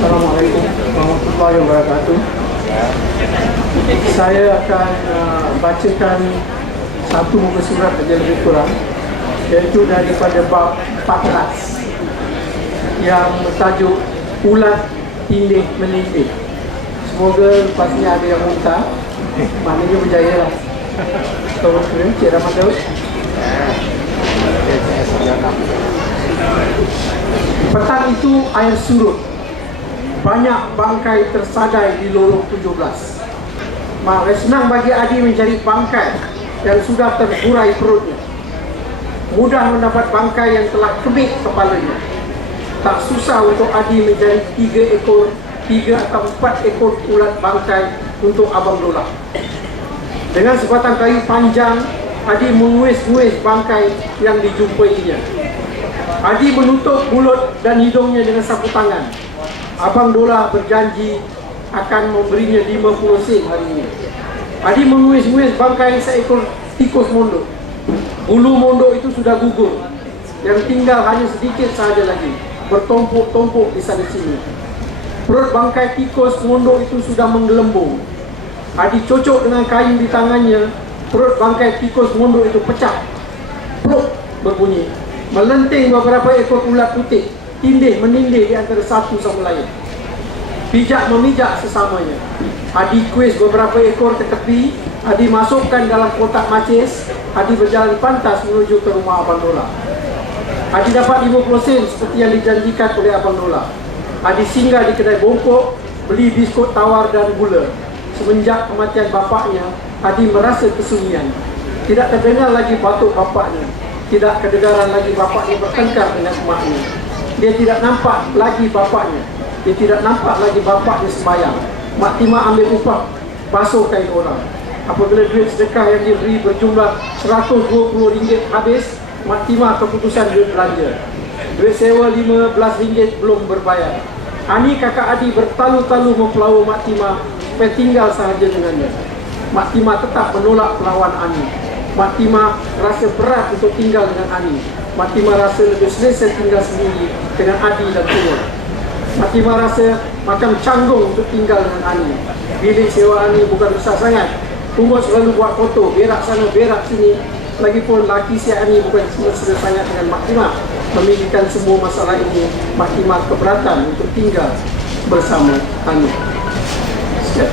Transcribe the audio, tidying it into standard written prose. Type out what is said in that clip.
Assalamualaikum warahmatullahi wabarakatuh. Saya akan bacakan satu muka surat saja lebih kurang, iaitu daripada bab 14 yang bertajuk Ulat Tindih Menindih. Semoga lepas ni ada yang muntah, maknanya berjaya lah. Cik Rahmat Daud. Petang itu air surut, banyak bangkai tersadai di lorong 17. Maka senang bagi Adi mencari bangkai yang sudah terburai perutnya. Mudah mendapat bangkai yang telah kemik kepalanya. Tak susah untuk Adi mencari 3 atau 4 ekor ulat bangkai untuk Abang Dola. Dengan sebatang kayu panjang, Adi menguis-nguis bangkai yang dijumpainya. Adi menutup mulut dan hidungnya dengan sapu tangan. Abang Dola berjanji akan memberinya 50 sen hari ini. Adi menguis-nguis bangkai seekor tikus mondok. Bulu mondok itu sudah gugur. Yang tinggal hanya sedikit sahaja lagi, bertumpuk-tumpuk di sana sini. Perut bangkai tikus mondok itu sudah menggelembung. Adi cocok dengan kayu di tangannya. Perut bangkai tikus mondok itu pecah. Pluk berbunyi. Melenting beberapa ekor ulat putih, tindih menindih di antara satu sama lain. Pijak memijak sesamanya. Adi kuis beberapa ekor ke tepi. Adi masukkan dalam kotak macis. Adi berjalan pantas menuju ke rumah Abang Dola. Adi dapat 50 sen seperti yang dijanjikan oleh Abang Dola. Adi singgah di kedai bongkok, beli biskut tawar dan gula. Semenjak kematian bapaknya, Adi merasa kesunyian. Tidak terdengar lagi batuk bapaknya. Tidak kedengaran lagi bapaknya bertengkar dengan emaknya. Dia tidak nampak lagi bapaknya. Dia tidak nampak lagi bapaknya sembahyang. Mak Timah ambil upah, basuh kain orang. Apabila duit sedekah yang diberi berjumlah RM120 habis, Mak Timah keputusan duit belanja. Duit sewa RM15 belum berbayar. Ani kakak Adi bertalu-talu mempelawa Mak Timah supaya tinggal sahaja dengannya. Mak Timah tetap menolak pelawan Ani. Mak Timah rasa berat untuk tinggal dengan Ani. Mak Timah rasa lebih selesa tinggal sendiri dengan Adi dan Timur. Mak Timah rasa macam canggung untuk tinggal dengan Ani. Bilik sewa Ani bukan besar sangat. Umur selalu buat foto, berak sana, berak sini. Lagipun laki si Ani bukan mesra sangat dengan Mak Timah. Memikirkan semua masalah ini, Mak Timah keberatan untuk tinggal bersama Ani. Sekian.